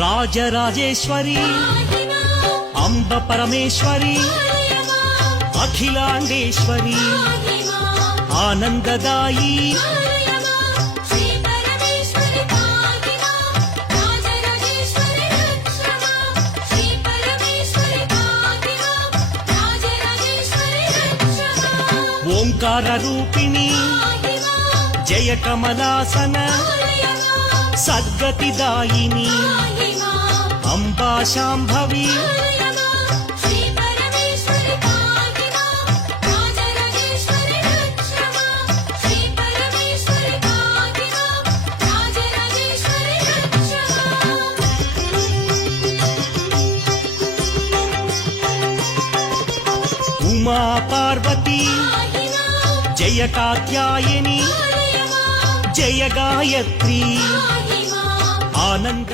రాజరాజేశ్వరి అంబ పరమేశ్వరి అఖిలాండేశ్వరి ఆనందదాయి ఓంకార రూపిణి జయ కమలాసన సద్గతిదాయిని అంబా శాంభవి ఉమా పార్వతి జయ కాత్యాయని జయ గాయత్రి ఆనంద